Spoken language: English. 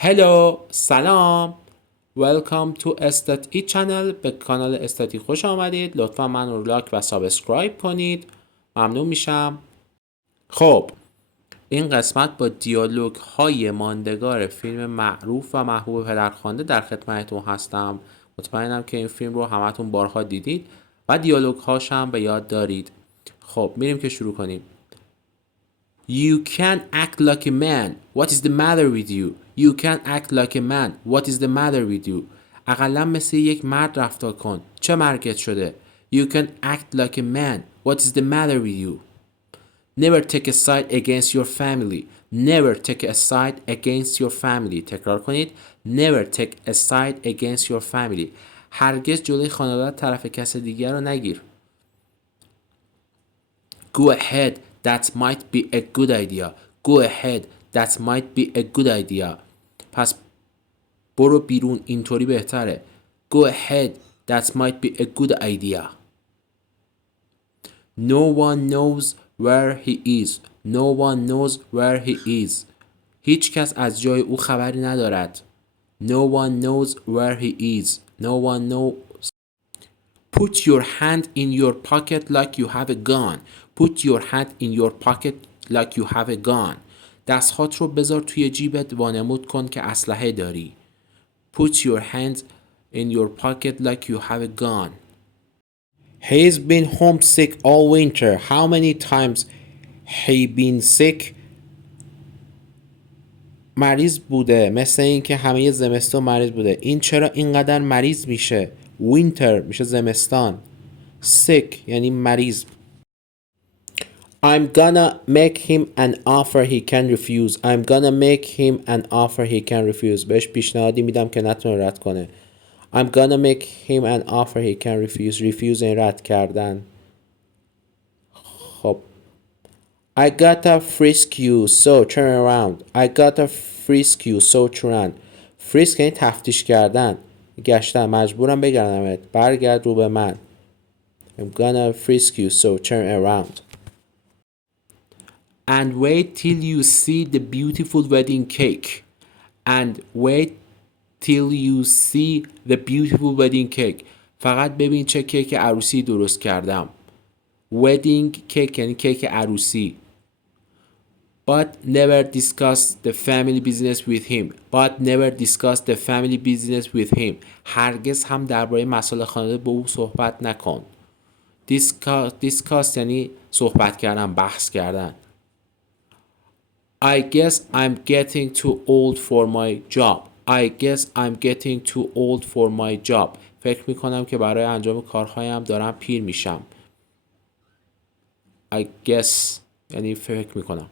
هلو، سلام. Welcome to اصلی چنل. به کانال اصلی خوش آمدید. لطفا من رو لایک و سابسکرایب کنید، ممنون میشم. خب این قسمت با دیالوگ های ماندگار فیلم معروف و محبوب پدرخوانده در خدمتتون هستم. مطمئنم که این فیلم رو همتون بارها دیدید و دیالوگ هاش هم به یاد دارید. خب میریم که شروع کنیم. You can't act like a man. What is the matter with you? You can't act like a man. What is the matter with you? اقلا مثل یک مرد رفتار کن. چه مرگت شده؟ You can't act like a man. What is the matter with you? Never take a side against your family. Never take a side against your family. تکرار کنید. Never take a side against your family. هرگز جلوی خانواده طرف کس دیگر رو نگیر. Go ahead. That might be a good idea. Go ahead. That might be a good idea. پس برو بیرون، اینطوری بهتره. Go ahead. That might be a good idea. No one knows where he is. No one knows where he is. هیچ کس از جای او خبری ندارد. No one knows where he is. No one knows. Put your hand in your pocket like you have a gun. Put your hand in your pocket like you have a gun. دستهات رو بذار توی جیبت وانمود کن که اسلحه داری. Put your hand in your pocket like you have a gun. He's been homesick all winter. How many times he been sick? مریض بوده، مثل این که همه زمستون مریض بوده. این چرا اینقدر مریض میشه؟ Winter میشه زمستان. Sick یعنی مریض. I'm gonna make him an offer he can refuse. I'm gonna make him an offer he can refuse. بهش پیشنهادی میدم که نتونه رد کنه. I'm gonna make him an offer he can refuse. Refuse این رد کردن. خب I gotta frisk you so turn around. I gotta frisk you so turn around. frisk یعنی تفتیش کردن، گشتن، مجبورم بگردمت، برگرد رو به من. I'm gonna frisk you so turn around. And wait till you see the beautiful wedding cake. And wait till you see the beautiful wedding cake. فقط ببین چه کیک عروسی درست کردم. Wedding cake یعنی کیک عروسی. But never discuss the family business with him. But never discuss the family business with him. هرگز هم درباره مسائل خانواده با او صحبت نکن. Discuss یعنی صحبت کردن، بحث کردن. I guess I'm getting too old for my job. I guess I'm getting too old for my job. فکر میکنم که برای انجام کارهایم دارم پیر میشم. I guess یعنی فکر میکنم.